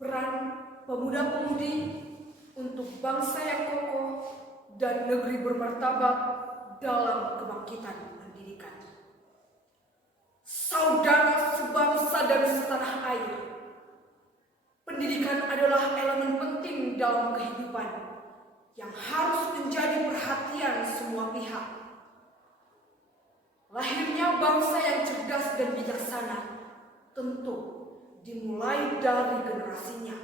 peran pemuda-pemudi untuk bangsa yang kokoh dan negeri bermartabat dalam kebangkitan pendidikan. Saudara sebangsa dan setanah air, pendidikan adalah elemen penting dalam kehidupan yang harus menjadi perhatian semua pihak. Lahirnya bangsa yang cerdas dan bijaksana tentu dimulai dari generasinya.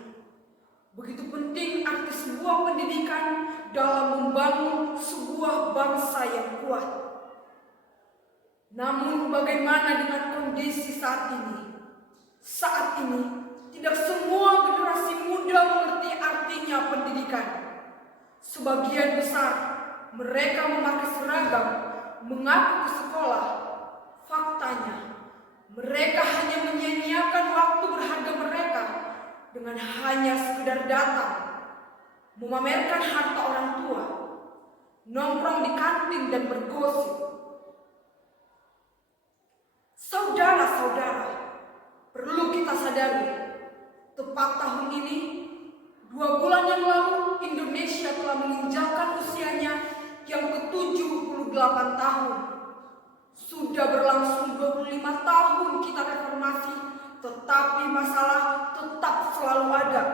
Begitu penting arti sebuah pendidikan dalam membangun sebuah bangsa yang kuat. Namun bagaimana dengan kondisi saat ini? Saat ini tidak semua generasi muda mengerti artinya pendidikan. Sebagian besar mereka memakai seragam, mengaku ke sekolah. Faktanya, mereka hanya menyia-nyiakan waktu berharga mereka dengan hanya sekedar datang, memamerkan harta orang tua, nongkrong di kantin dan bergosip. Saudara-saudara, perlu kita sadari, tepat tahun ini, 2 bulan yang lalu, Indonesia telah menginjakkan usianya yang ke-78 tahun. Sudah berlangsung 25 tahun kita reformasi, tetapi masalah tetap selalu ada.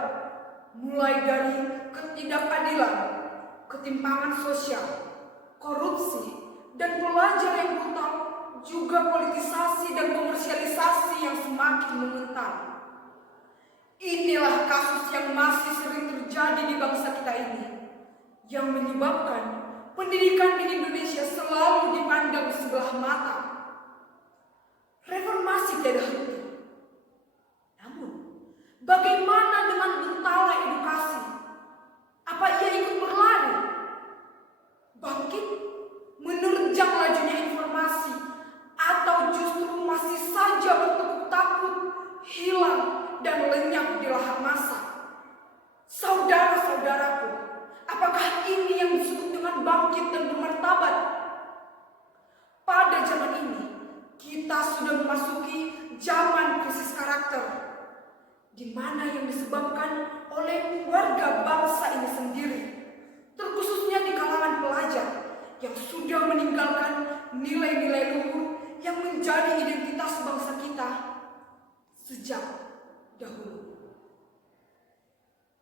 Mulai dari ketidakadilan, ketimpangan sosial, korupsi, dan pelajar yang brutal, juga politisasi dan komersialisasi yang semakin mengental. Inilah kasus yang masih sering terjadi di bangsa kita ini, yang menyebabkan pendidikan di Indonesia selalu dipandang sebelah mata. Reformasi tidak henti. Namun, bagaimana dengan bentala edukasi? Apa ia ikut berlari? Bangkit? Menerjang lajunya informasi? Atau justru masih saja bertepuk takut, hilang, dan lenyap di lahar masa? Saudara-saudaraku, apakah ini yang disebut dengan bangkit dan bermartabat? Pada zaman ini, kita sudah memasuki zaman krisis karakter, di mana yang disebabkan oleh warga bangsa ini sendiri, terkhususnya di kalangan pelajar yang sudah meninggalkan nilai-nilai luhur yang menjadi identitas bangsa kita sejak dahulu.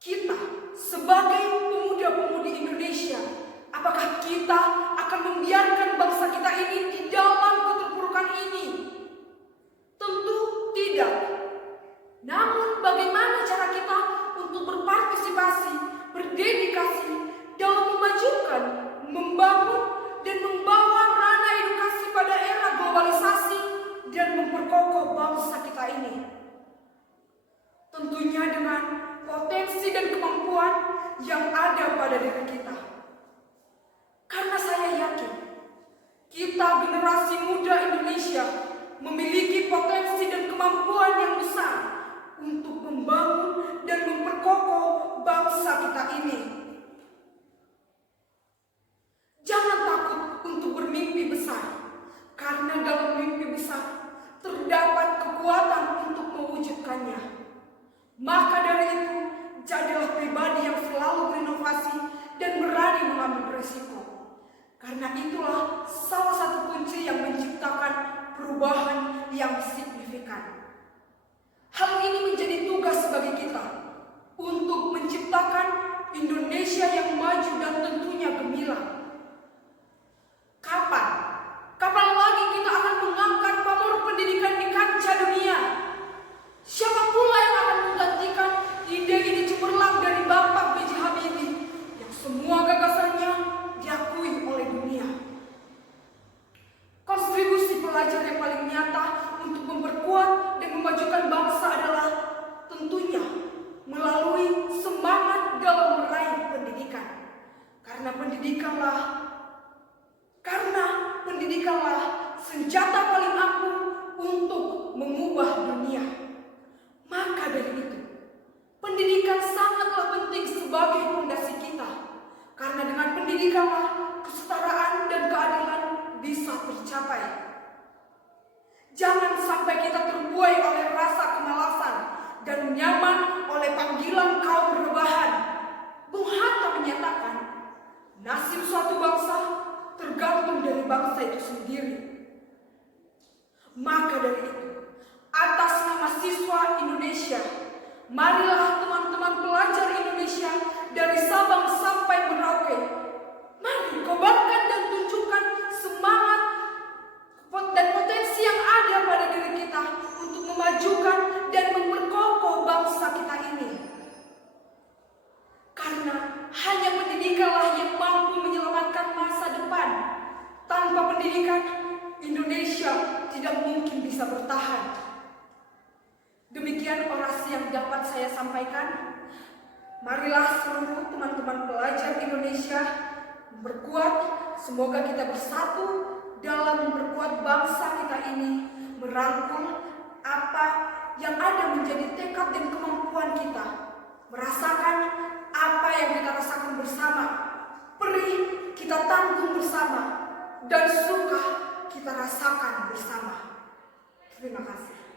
Kita sebagai pemuda-pemudi Indonesia, apakah kita akan membiarkan bangsa kita ini di dalam keterpurukan ini? Tentu tidak. Namun bagaimana cara kita untuk berpartisipasi, berdedikasi dalam memajukan, membangun, dan membawa ranah edukasi pada era globalisasi dan memperkokoh bangsa kita ini? Tentunya dengan potensi dan kemampuan yang ada pada diri kita. Karena saya yakin kita generasi muda Indonesia memiliki potensi dan kemampuan yang besar untuk membangun dan memperkokoh bangsa kita ini. Jangan takut untuk bermimpi besar, karena dalam mimpi besar terdapat kekuatan untuk mewujudkannya. Maka dari itu, jadilah pribadi yang selalu berinovasi dan berani mengambil risiko. Karena itulah salah satu kunci yang menciptakan perubahan yang signifikan. Hal ini menjadi tugas bagi kita untuk menciptakan Indonesia yang maju dan tentunya gemilang. Kapan lagi kita akan mengangkat pamor pendidikan di kancah dunia? Siapa pula yang akan menggantikan ide-ide cemerlang dari Bapak B.J. Habibie yang semua gagasannya diakui oleh dunia? Kontribusi pelajar yang paling nyata untuk memperkuat dan memajukan bangsa adalah tentunya melalui semangat dalam meraih pendidikan. Karena pendidikanlah senjata paling ampuh untuk mengubah dunia. Maka dari itu, pendidikan sangatlah penting sebagai fondasi kita. Karena dengan pendidikanlah kesetaraan dan keadilan bisa tercapai. Jangan sampai kita terbuai oleh rasa kemalasan dan nyaman oleh panggilan keadilan kaum rebahan. Bung Hatta menyatakan, nasib suatu bangsa tergantung dari bangsa itu sendiri. Maka dari itu, atas nama siswa Indonesia, marilah teman-teman pelajar Indonesia dari Sabang sampai Merauke, mari kobarkan dan tunjukkan semangat dan potensi yang ada pada diri kita untuk memajukan dan memperkokoh bangsa kita ini. Karena hanya pendidikanlah yang mampu menyelamatkan masa depan. Tanpa pendidikan, Indonesia tidak mungkin bisa bertahan. Demikian orasi yang dapat saya sampaikan. Marilah seluruh teman-teman pelajar Indonesia berkuat. Semoga kita bersatu dalam memperkuat bangsa kita ini, merangkul apa yang ada menjadi tekad dan kemampuan kita, merasakan apa yang kita rasakan bersama, perih kita tanggung bersama, dan suka kita rasakan bersama. Terima kasih.